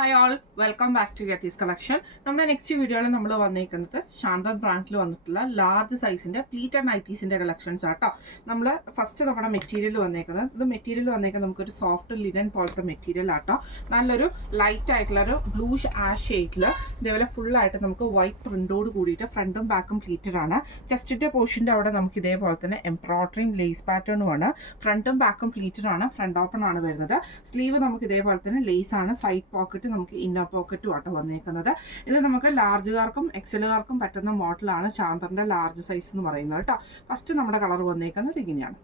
Hi all, welcome back to Yathi's collection. നമ്മുടെ next വീഡിയോയിൽ നമ്മൾ വന്നിരിക്കുന്നത് ശാന്തൻ ബ്രാൻഡിൽ വന്നിട്ടുള്ള ലാർജ് സൈസിൻ്റെ പ്ലീറ്റഡ് നൈറ്റീസിൻ്റെ കളക്ഷൻസ് ആട്ടോ. നമ്മൾ ഫസ്റ്റ് നമ്മുടെ മെറ്റീരിയൽ വന്നേക്കുന്നത് നമുക്കൊരു സോഫ്റ്റ് ലിനൻ പോലത്തെ മെറ്റീരിയൽ ആട്ടോ. നല്ലൊരു ലൈറ്റ് ആയിട്ടുള്ളൊരു ബ്ലൂഷ് ആഷ് ഷെയ്ഡിൽ ഇതേപോലെ ഫുള്ളായിട്ട് നമുക്ക് വൈറ്റ് പ്രിൻ്റോട് കൂടിയിട്ട് ഫ്രണ്ടും ബാക്കും പ്ലീറ്റഡ് ആണ്. ചെസ്റ്റിൻ്റെ പോർഷൻ്റെ അവിടെ നമുക്ക് ഇതേപോലെ തന്നെ എംബ്രോയിഡറിയും ലേസ് പാറ്റേണും ആണ്. ഫ്രണ്ടും ബാക്കും പ്ലീറ്റഡ് ആണ്, ഫ്രണ്ട് ഓപ്പൺ ആണ് വരുന്നത്. സ്ലീവ് നമുക്ക് ഇതേപോലെ തന്നെ ലേസ് ആണ്, സൈഡ് പോക്കറ്റ് നമുക്ക് ഇന്നർ പോക്കറ്റും ആട്ടോ വന്നേക്കുന്നത്. ഇത് നമുക്ക് ലാർജുകാർക്കും എക്സലുകാർക്കും പറ്റുന്ന മോഡലാണ് ശാന്തൻ്റെ ലാർജ് സൈസ് എന്ന് പറയുന്നത് കേട്ടോ. ഫസ്റ്റ് നമ്മുടെ കളർ വന്നേക്കുന്നത് ഇങ്ങനെയാണ്.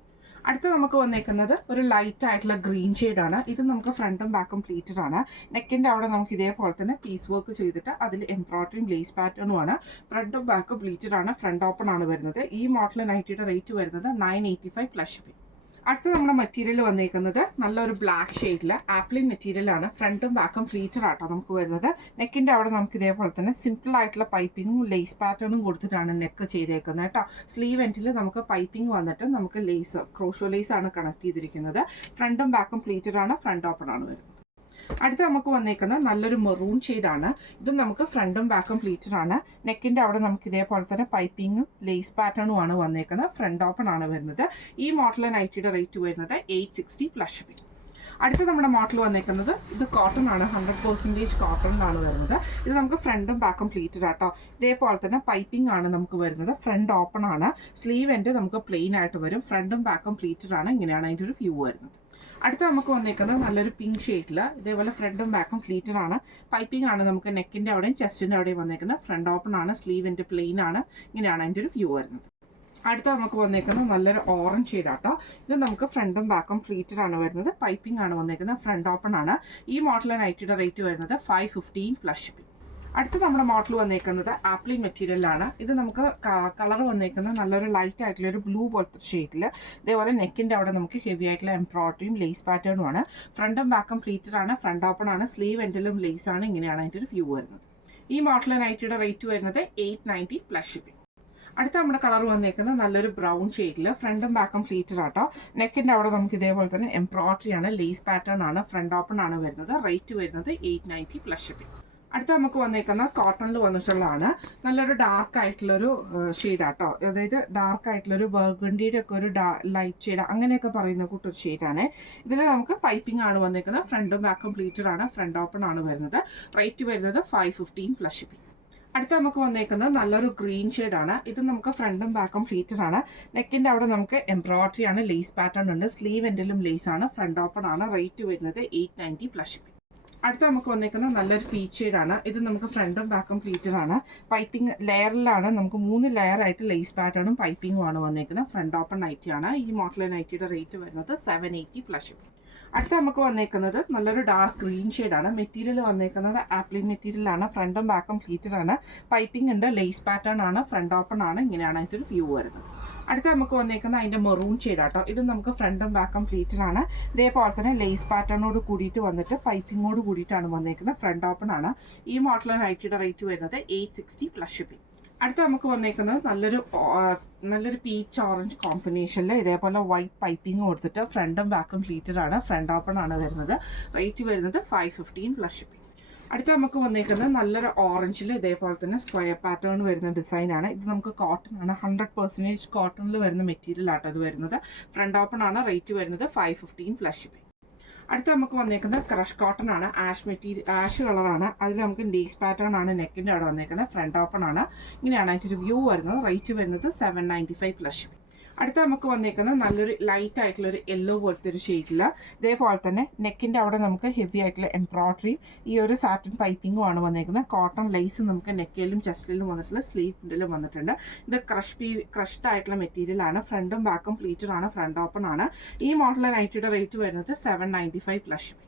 അടുത്ത നമുക്ക് വന്നേക്കുന്നത് ഒരു ലൈറ്റ് ആയിട്ടുള്ള ഗ്രീൻ ഷെയ്ഡാണ്. ഇത് നമുക്ക് ഫ്രണ്ടും ബാക്കും പ്ലീറ്റഡ് ആണ്. നെക്കിൻ്റെ അവിടെ നമുക്ക് ഇതേപോലെ തന്നെ പീസ് വർക്ക് ചെയ്തിട്ട് അതിൽ എംബ്രോയിഡറിയും ലേസ് പാറ്റേണും ആണ്. ഫ്രണ്ടും ബാക്കും പ്ലീറ്റഡ് ആണ്, ഫ്രണ്ട് ഓപ്പൺ ആണ് വരുന്നത്. ഈ മോഡൽ നൈറ്റിയുടെ റേറ്റ് വരുന്നത് 985 പ്ലസ് ഷിപ്പിംഗ്. അടുത്ത നമ്മുടെ മെറ്റീരിയൽ വന്നേക്കുന്നത് നല്ലൊരു ബ്ലാക്ക് ഷെയ്ഡിൽ ആപ്ലിൻ മെറ്റീരിയലാണ്. ഫ്രണ്ടും ബാക്കും പ്ലീറ്റഡ് ആട്ടോ നമുക്ക് വരുന്നത്. നെക്കിൻ്റെ അവിടെ നമുക്ക് ഇതേപോലെ തന്നെ സിമ്പിൾ ആയിട്ടുള്ള പൈപ്പിങ്ങും ലേസ് പാറ്റേണും കൊടുത്തിട്ടാണ് നെക്ക് ചെയ്തേക്കുന്നത് കേട്ടോ. സ്ലീവ് എൻഡിൽ നമുക്ക് പൈപ്പിംഗ് വന്നിട്ട് നമുക്ക് ലേസ് ക്രോഷോ ലേസ് ആണ് കണക്ട് ചെയ്തിരിക്കുന്നത്. ഫ്രണ്ടും ബാക്കും പ്ലീറ്റഡ് ആണ്, ഫ്രണ്ട് ഓപ്പൺ ആണ് വരുന്നത്. അടുത്ത് നമുക്ക് വന്നേക്കുന്നത് നല്ലൊരു മെറൂൺ ഷെയ്ഡാണ്. ഇത് നമുക്ക് ഫ്രണ്ടും ബാക്കും പ്ലീറ്റഡ് ആണ്. നെക്കിൻ്റെ അവിടെ നമുക്ക് ഇതേപോലെ തന്നെ പൈപ്പിങ്ങും ലേസ് പാറ്റേണും ആണ് വന്നേക്കുന്നത്. ഫ്രണ്ട് ഓപ്പൺ ആണ് വരുന്നത്. ഈ മോഡൽ നൈറ്റിയുടെ റേറ്റ് വരുന്നത് 860 പ്ലസ് ഷിപ്പിംഗ്. അടുത്ത നമ്മുടെ മോഡൽ വന്നേക്കുന്നത് ഇത് കോട്ടൺ ആണ്, 100% കോട്ടണിലാണ് വരുന്നത്. ഇത് നമുക്ക് ഫ്രണ്ടും ബാക്കും പ്ലീറ്റഡ് ആട്ടോ. ഇതേപോലെ തന്നെ പൈപ്പിംഗ് ആണ് നമുക്ക് വരുന്നത്. ഫ്രണ്ട് ഓപ്പൺ ആണ്. സ്ലീവ് എൻഡ് നമുക്ക് പ്ലെയിൻ ആയിട്ട് വരും. ഫ്രണ്ടും ബാക്കും പ്ലീറ്റഡ് ആണ്. ഇങ്ങനെയാണ് അതിൻ്റെ ഒരു വ്യൂ വരുന്നത്. അടുത്ത നമുക്ക് വന്നേക്കുന്നത് നല്ലൊരു പിങ്ക് ഷെയ്ഡിൽ ഇതേപോലെ ഫ്രണ്ടും ബാക്കും പ്ലീറ്റഡ് ആണ്. പൈപ്പിംഗ് ആണ് നമുക്ക് നെക്കിൻ്റെ അവിടെയും ചെസ്റ്റിൻ്റെ അവിടെയും വന്നേക്കുന്നത്. ഫ്രണ്ട് ഓപ്പൺ ആണ്. സ്ലീവ് എൻഡ് പ്ലെയിൻ ആണ്. ഇങ്ങനെയാണ് അതിൻ്റെ ഒരു വ്യൂ വരുന്നത്. അടുത്ത നമുക്ക് വന്നേക്കുന്നത് നല്ലൊരു ഓറഞ്ച് ഷെയ്ഡാട്ടോ. ഇത് നമുക്ക് ഫ്രണ്ടും ബാക്കും പ്ലീറ്റഡ് ആണ് വരുന്നത്. പൈപ്പിംഗ് ആണ് വന്നേക്കുന്നത്. ഫ്രണ്ട് ഓപ്പൺ ആണ്. ഈ മോഡൽ നൈറ്റിയുടെ റേറ്റ് വരുന്നത് 515 പ്ലസ് ഷിപ്പിംഗ്. അടുത്ത നമ്മുടെ മോഡൽ വന്നേക്കുന്നത് ആപ്ലിൻ മെറ്റീരിയലാണ്. ഇത് നമുക്ക് കളർ വന്നേക്കുന്നത് നല്ലൊരു ലൈറ്റ് ആയിട്ടുള്ള ഒരു ബ്ലൂ പോലത്തെ ഷെയ്ഡിൽ ഇതേപോലെ നെക്കിൻ്റെ അവിടെ നമുക്ക് ഹെവി ആയിട്ടുള്ള എംബ്രോയിഡറിയും ലേസ് പാറ്റേണും ആണ്. ഫ്രണ്ടും ബാക്കും പ്ലീറ്റഡ് ആണ്, ഫ്രണ്ട് ഓപ്പൺ ആണ്. സ്ലീവ് എൻഡിലും ലേസ് ആണ്. ഇങ്ങനെയാണ് അതിൻ്റെ ഒരു വ്യൂ വരുന്നത്. ഈ മോഡൽ നൈറ്റിയുടെ റേറ്റ് വരുന്നത് 890 പ്ലസ് ഷിപ്പിംഗ്. അടുത്ത നമ്മുടെ കളർ വന്നേക്കുന്നത് നല്ലൊരു ബ്രൗൺ ഷെയ്ഡിൽ ഫ്രണ്ടും ബാക്കും പ്ലീറ്റഡ് ആട്ടോ. നെക്കിൻ്റെ അവിടെ നമുക്ക് ഇതേപോലെ തന്നെ എംബ്രോയിഡറി ആണ്, ലേസ് പാറ്റേൺ ആണ്, ഫ്രണ്ട് ഓപ്പൺ ആണ് വരുന്നത്. റേറ്റ് വരുന്നത് 890 പ്ലസ് ഷിപ്പിംഗ്. അടുത്ത നമുക്ക് വന്നേക്കുന്ന കോട്ടണിൽ വന്നിട്ടുള്ളതാണ്. നല്ലൊരു ഡാർക്ക് ആയിട്ടുള്ളൊരു ഷെയ്ഡാട്ടോ. അതായത് ഡാർക്ക് ആയിട്ടുള്ളൊരു ബർഗണ്ടിയുടെ ഒക്കെ ഒരു ലൈറ്റ് ഷെയ്ഡ് അങ്ങനെയൊക്കെ പറയുന്ന കൂട്ടൊരു ഷെയ്ഡാണ്. ഇതിൽ നമുക്ക് പൈപ്പിംഗ് ആണ് വന്നേക്കുന്നത്. ഫ്രണ്ടും ബാക്കും പ്ലീറ്റഡ് ആണ്, ഫ്രണ്ട് ഓപ്പൺ ആണ് വരുന്നത്. റേറ്റ് വരുന്നത് 515 പ്ലസ് ഷിപ്പിംഗ്. അടുത്ത നമുക്ക് വന്നേക്കുന്നത് നല്ലൊരു ഗ്രീൻ ഷെയ്ഡാണ്. ഇത് നമുക്ക് ഫ്രണ്ടും ബാക്കും പ്ലീറ്റഡ് ആണ്. നെക്കിൻ്റെ അവിടെ നമുക്ക് എംബ്രോയിഡറി ആണ്, ലേസ് പാറ്റേൺ ഉണ്ട്. സ്ലീവ് എൻഡിലും ലേസ് ആണ്. ഫ്രണ്ട് ഓപ്പൺ ആണ്. റേറ്റ് വരുന്നത് 890 പ്ലസ് ഷിപ്പിംഗ്. അടുത്ത നമുക്ക് വന്നേക്കുന്നത് നല്ലൊരു പീച്ച് ഷെയ്ഡാണ്. ഇത് നമുക്ക് ഫ്രണ്ടും ബാക്കും പ്ലീറ്റഡ് ആണ്. പൈപ്പിംഗ് ലെയറിലാണ് നമുക്ക് 3 ലെയർ ആയിട്ട് ലേസ് പാറ്റേണും പൈപ്പിംഗും ആണ് വന്നേക്കുന്നത്. ഫ്രണ്ട് ഓപ്പൺ നൈറ്റിയാണ്. ഈ മോഡൽ നൈറ്റിയുടെ റേറ്റ് വരുന്നത് 780 പ്ലസ് ഷിപ്പിംഗ്. അടുത്ത നമുക്ക് വന്നേക്കുന്നത് നല്ലൊരു ഡാർക്ക് ഗ്രീൻ ഷെയ്ഡാണ്. മെറ്റീരിയൽ വന്നേക്കുന്നത് ആപ്ലിൻ മെറ്റീരിയലാണ്. ഫ്രണ്ടും ബാക്കും പ്ലീറ്റഡ് ആണ്. പൈപ്പിംഗ് ഉണ്ട്, ലേസ് പാറ്റേൺ ആണ്, ഫ്രണ്ട് ഓപ്പൺ ആണ്. ഇങ്ങനെയാണ് അതിൻ്റെ ഒരു വ്യൂ വരുന്നത്. അടുത്ത നമുക്ക് വന്നേക്കുന്നത് അതിൻ്റെ മെറൂൺ ഷെയ്ഡാട്ടോ. ഇത് നമുക്ക് ഫ്രണ്ടും ബാക്കും പ്ലീറ്റഡ് ആണ്. ഇതേപോലെ തന്നെ ലേസ് പാറ്റേണോട് കൂടിയിട്ട് വന്നിട്ട് പൈപ്പിങ്ങോട് കൂടിയിട്ടാണ് വന്നേക്കുന്നത്. ഫ്രണ്ട് ഓപ്പൺ ആണ്. ഈ മോഡൽ നൈറ്റിയുടെ റേറ്റ് വരുന്നത് 860 പ്ലസ് ഷിപ്പിംഗ്. അടുത്ത നമുക്ക് വന്നേക്കുന്നത് നല്ലൊരു പീച്ച് ഓറഞ്ച് കോമ്പിനേഷനിൽ ഇതേപോലെ വൈറ്റ് പൈപ്പിംഗ് കൊടുത്തിട്ട് ഫ്രണ്ടും ബാക്കും പ്ലീറ്റഡ് ആണ്. ഫ്രണ്ട് ഓപ്പൺ ആണ് വരുന്നത്. റേറ്റ് വരുന്നത് 515 പ്ലസ് ഷിപ്പിംഗ്. അടുത്ത നമുക്ക് വന്നേക്കുന്നത് നല്ലൊരു ഓറഞ്ചിൽ ഇതേപോലെ തന്നെ സ്ക്വയർ പാറ്റേൺ വരുന്ന ഡിസൈനാണ്. ഇത് നമുക്ക് കോട്ടൺ ആണ്, 100% കോട്ടണിൽ വരുന്ന മെറ്റീരിയൽ ആട്ടോ ഇത് വരുന്നത്. ഫ്രണ്ട് ഓപ്പൺ ആണ്. റേറ്റ് വരുന്നത് 515 പ്ലസ് ഷിപ്പിംഗ്. അടുത്ത നമുക്ക് വന്നേക്കുന്നത് ക്രഷ് കോട്ടൺ ആണ്. ആഷ് കളറാണ്. അതിൽ നമുക്ക് ലേസ് പാറ്റേൺ ആണ് നെക്കിൻ്റെ അവിടെ വന്നേക്കുന്നത്. ഫ്രണ്ട് ഓപ്പൺ ആണ്. ഇങ്ങനെയാണ് അതിൻ്റെ ഒരു വ്യൂ വരുന്നത്. റേറ്റ് വരുന്നത് 795 പ്ലസ് ഷിപ്പിംഗ്. അടുത്ത നമുക്ക് വന്നേക്കുന്നത് നല്ലൊരു ലൈറ്റ് ആയിട്ടുള്ളൊരു യെല്ലോ പോലത്തെ ഒരു ഷെയ്ഡിൽ ഇതേപോലെ തന്നെ നെക്കിൻ്റെ അവിടെ നമുക്ക് ഹെവി ആയിട്ടുള്ള എംബ്രോയിഡറി ഈ ഒരു സാറ്റിൻ പൈപ്പിങ്ങും ആണ് വന്നേക്കുന്നത്. കോട്ടൺ ലേസ് നമുക്ക് നെക്കിലും ചെസ്റ്റിലും വന്നിട്ടുള്ള സ്ലീവിലും വന്നിട്ടുണ്ട്. ഇത് ക്രഷ്ഡ് ആയിട്ടുള്ള മെറ്റീരിയൽ ആണ്. ഫ്രണ്ടും ബാക്കും പ്ലീറ്റഡ് ആണ്. ഫ്രണ്ട് ഓപ്പൺ ആണ്. ഈ മോഡൽ നൈറ്റിയുടെ റേറ്റ് വരുന്നത് 795 പ്ലസ് ഷിപ്പിംഗ്.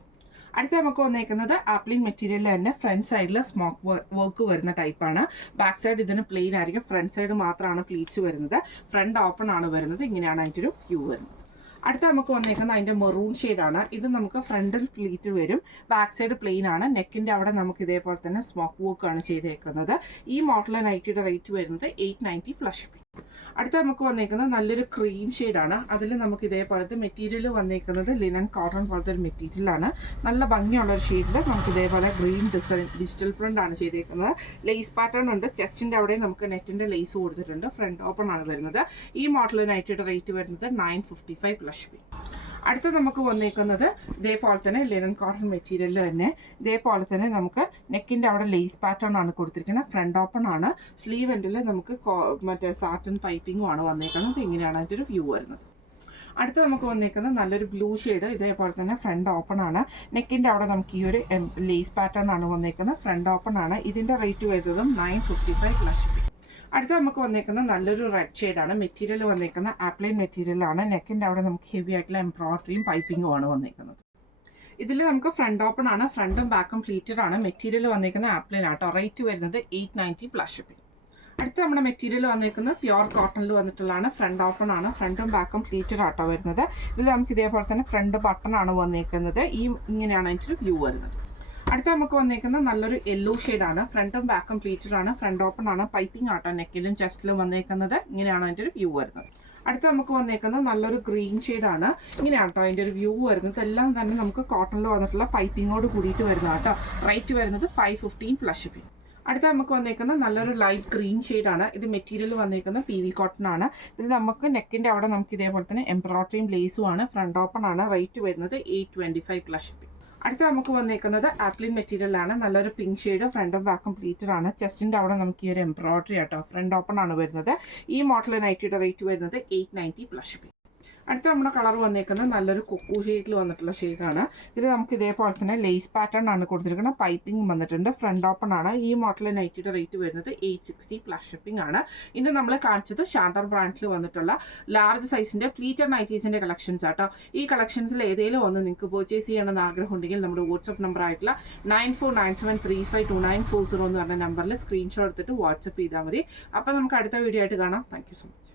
അടുത്ത നമുക്ക് വന്നേക്കുന്നത് ആപ്ലിൻ മെറ്റീരിയലിൽ തന്നെ ഫ്രണ്ട് സൈഡിൽ സ്മോക്ക് വർക്ക് വരുന്ന ടൈപ്പാണ്. ബാക്ക് സൈഡ് ഇതിന് പ്ലെയിൻ ആയിരിക്കും. ഫ്രണ്ട് സൈഡ് മാത്രമാണ് പ്ലീറ്റ്സ് വരുന്നത്. ഫ്രണ്ട് ഓപ്പൺ ആണ് വരുന്നത്. ഇങ്ങനെയാണ് അതിൻ്റെ ഒരു വ്യൂ വരുന്നത്. അടുത്ത നമുക്ക് വന്നേക്കുന്നത് അതിൻ്റെ മെറൂൺ ഷെയ്ഡാണ്. ഇത് നമുക്ക് ഫ്രണ്ടിൽ പ്ലീറ്റ് വരും, ബാക്ക് സൈഡ് പ്ലെയിൻ ആണ്. നെക്കിൻ്റെ അവിടെ നമുക്ക് ഇതേപോലെ തന്നെ സ്മോക്ക് വർക്ക് ആണ് ചെയ്തേക്കുന്നത്. ഈ മോഡൽ നൈറ്റിയുടെ റേറ്റ് വരുന്നത് 890 പ്ലസ് ഷിപ്പിംഗ്. അടുത്ത നമുക്ക് വന്നേക്കുന്നത് നല്ലൊരു ക്രീം ഷെയ്ഡാണ്. അതിൽ നമുക്ക് ഇതേപോലത്തെ മെറ്റീരിയൽ വന്നേക്കുന്നത് ലിനൻ കോട്ടൺ പോലത്തെ ഒരു മെറ്റീരിയലാണ്. നല്ല ഭംഗിയുള്ളൊരു ഷെയ്ഡിൽ നമുക്ക് ഇതേപോലെ ഗ്രീൻ ഡിജിറ്റൽ പ്രിൻ്റ് ആണ് ചെയ്തേക്കുന്നത്. ലേസ് പാറ്റേൺ ഉണ്ട്. ചെസ്റ്റിൻ്റെ അവിടെ നമുക്ക് നെറ്റിൻ്റെ ലേസ് കൊടുത്തിട്ടുണ്ട്. ഫ്രണ്ട് ഓപ്പൺ ആണ് വരുന്നത്. ഈ മോഡൽ നൈറ്റിയുടെ റേറ്റ് വരുന്നത് 955 പ്ലസ് ഷിപ്പിംഗ്. അടുത്ത നമുക്ക് വന്നേക്കുന്നത് ഇതേപോലെ തന്നെ ലിനൻ കോട്ടൺ മെറ്റീരിയൽ തന്നെ ഇതേപോലെ തന്നെ നമുക്ക് നെക്കിൻ്റെ അവിടെ ലേസ് പാറ്റേൺ ആണ് കൊടുത്തിരിക്കുന്നത്. ഫ്രണ്ട് ഓപ്പൺ ആണ്. സ്ലീവ് എൻഡിൽ നമുക്ക് മറ്റേ സാറ്റൻ പൈപ്പിങ്ങും ആണ് വന്നേക്കുന്നത്. ഇങ്ങനെയാണ് അതിൻ്റെ ഒരു വ്യൂ വരുന്നത്. അടുത്ത നമുക്ക് വന്നേക്കുന്നത് നല്ലൊരു ബ്ലൂ ഷെയ്ഡ്. ഇതേപോലെ തന്നെ ഫ്രണ്ട് ഓപ്പൺ ആണ്. നെക്കിൻ്റെ അവിടെ നമുക്ക് ഈ ഒരു ലേസ് പാറ്റേൺ ആണ് വന്നേക്കുന്നത്. ഫ്രണ്ട് ഓപ്പൺ ആണ്. ഇതിൻ്റെ റേറ്റ് വരുന്നതും 955 പ്ലസ് ഷിപ്പിംഗ്. അടുത്ത നമുക്ക് വന്നേക്കുന്നത് നല്ലൊരു റെഡ് ഷെയ്ഡാണ്. മെറ്റീരിയൽ വന്നേക്കുന്ന ആപ്ലൈൻ മെറ്റീരിയലാണ്. നെക്കിൻ്റെ അവിടെ നമുക്ക് ഹെവി ആയിട്ടുള്ള എംബ്രോയിഡറിയും പൈപ്പിങ്ങും ആണ് വന്നേക്കുന്നത്. ഇതിൽ നമുക്ക് ഫ്രണ്ട് ഓപ്പൺ ആണ്. ഫ്രണ്ടും ബാക്കും പ്ലീറ്റഡ് ആണ്. മെറ്റീരിയൽ വന്നേക്കുന്ന ആപ്ലൈൻ ആട്ടോ. റേറ്റ് വരുന്നത് 890 പ്ലസ് ഷിപ്പിംഗ്. അടുത്ത നമ്മുടെ മെറ്റീരിയൽ വന്നേക്കുന്നത് പ്യുവർ കോട്ടണിൽ വന്നിട്ടുള്ളതാണ്. ഫ്രണ്ട് ഓപ്പൺ ആണ്. ഫ്രണ്ടും ബാക്കും പ്ലീറ്റഡ് ആട്ടോ വരുന്നത്. ഇതിൽ നമുക്ക് ഇതേപോലെ തന്നെ ഫ്രണ്ട് ബട്ടൺ ആണ് വന്നേക്കുന്നത്. ഇങ്ങനെയാണ് അതിൻ്റെ വ്യൂ വരുന്നത്. അടുത്ത നമുക്ക് വന്നേക്കുന്നത് നല്ലൊരു യെല്ലോ ഷെയ്ഡാണ്. ഫ്രണ്ടും ബാക്കും പ്ലീറ്റഡ് ആണ്. ഫ്രണ്ട് ഓപ്പൺ ആണ്. പൈപ്പിംഗ് ആട്ടോ നെക്കിലും ചെസ്റ്റിലും വന്നേക്കുന്നത്. ഇങ്ങനെയാണ് അതിൻ്റെ ഒരു വ്യൂ വരുന്നത്. അടുത്ത നമുക്ക് വന്നേക്കുന്നത് നല്ലൊരു ഗ്രീൻ ഷെയ്ഡാണ്. ഇങ്ങനെയാണ് കേട്ടോ അതിൻ്റെ ഒരു വ്യൂ വരുന്നത്. എല്ലാം തന്നെ നമുക്ക് കോട്ടണിൽ വന്നിട്ടുള്ള പൈപ്പിങ്ങോട് കൂടിയിട്ട് വരുന്നത് കേട്ടോ. റേറ്റ് വരുന്നത് 515 പ്ലസ് ഷിപ്പിംഗ്. അടുത്ത നമുക്ക് വന്നേക്കുന്നത് നല്ലൊരു ലൈറ്റ് ഗ്രീൻ ഷെയ്ഡാണ്. ഇത് മെറ്റീരിയൽ വന്നേക്കുന്നത് PV കോട്ടൺ ആണ്. ഇത് നമുക്ക് നെക്കിൻ്റെ അവിടെ നമുക്ക് ഇതേപോലെ തന്നെ എംബ്രോയിഡറിയും ലേസും ആണ്. ഫ്രണ്ട് ഓപ്പൺ ആണ്. റേറ്റ് വരുന്നത് 825 പ്ലസ് ഷിപ്പിംഗ്. അടുത്ത നമുക്ക് വന്നേക്കുന്നത് ആപ്ലിൻ മെറ്റീരിയലാണ്. നല്ലൊരു പിങ്ക് ഷെയ്ഡ്. ഫ്രണ്ടും ബാക്കും പ്ലീറ്റഡ് ആണ്. ചെസ്റ്റിൻ്റെ അവിടെ നമുക്ക് ഈ ഒരു എംബ്രോയിഡറി ആട്ടോ. ഫ്രണ്ട് ഓപ്പൺ ആണ് വരുന്നത്. ഈ മോഡൽ നൈറ്റിയുടെ റേറ്റ് വരുന്നത് 890 പ്ലസ് ഷിപ്പിംഗ്. അടുത്ത നമ്മുടെ കളർ വന്നേക്കുന്നത് നല്ലൊരു കൊക്കു ഷെയ്ഡിൽ വന്നിട്ടുള്ള ഷെയ്ഡാണ്. ഇതിൽ നമുക്ക് ഇതേപോലെ തന്നെ ലേസ് പാറ്റേൺ ആണ് കൊടുത്തിരിക്കുന്നത്. പൈപ്പിംഗ് വന്നിട്ടുണ്ട്. ഫ്രണ്ട് ഓപ്പൺ ആണ്. ഈ മോഡൽ നൈറ്റിയുടെ റേറ്റ് വരുന്നത് 860 പ്ലസ് ഷിപ്പിംഗ് ആണ്. ഇന്ന് നമ്മൾ കാണിച്ചത് ഷാന്തർ ബ്രാൻഡിൽ വന്നിട്ടുള്ള ലാർജ് സൈസിൻ്റെ പ്ലീറ്റഡ് നൈറ്റീസിൻ്റെ കളക്ഷൻസ് ആട്ടോ. ഈ കളക്ഷൻസിൽ ഏതെങ്കിലും ഒന്ന് നിങ്ങൾക്ക് പർച്ചേസ് ചെയ്യണമെന്ന് ആഗ്രഹം ഉണ്ടെങ്കിൽ നമ്മുടെ വാട്സപ്പ് നമ്പർ ആയിട്ടുള്ള 9497352940 എന്ന് പറഞ്ഞ നമ്പറിൽ സ്ക്രീൻഷോട്ട് എടുത്തിട്ട് വാട്സപ്പ് ചെയ്താൽ മതി. അപ്പോൾ നമുക്ക് അടുത്ത വീഡിയോ ആയിട്ട് കാണാം. Thank you so much.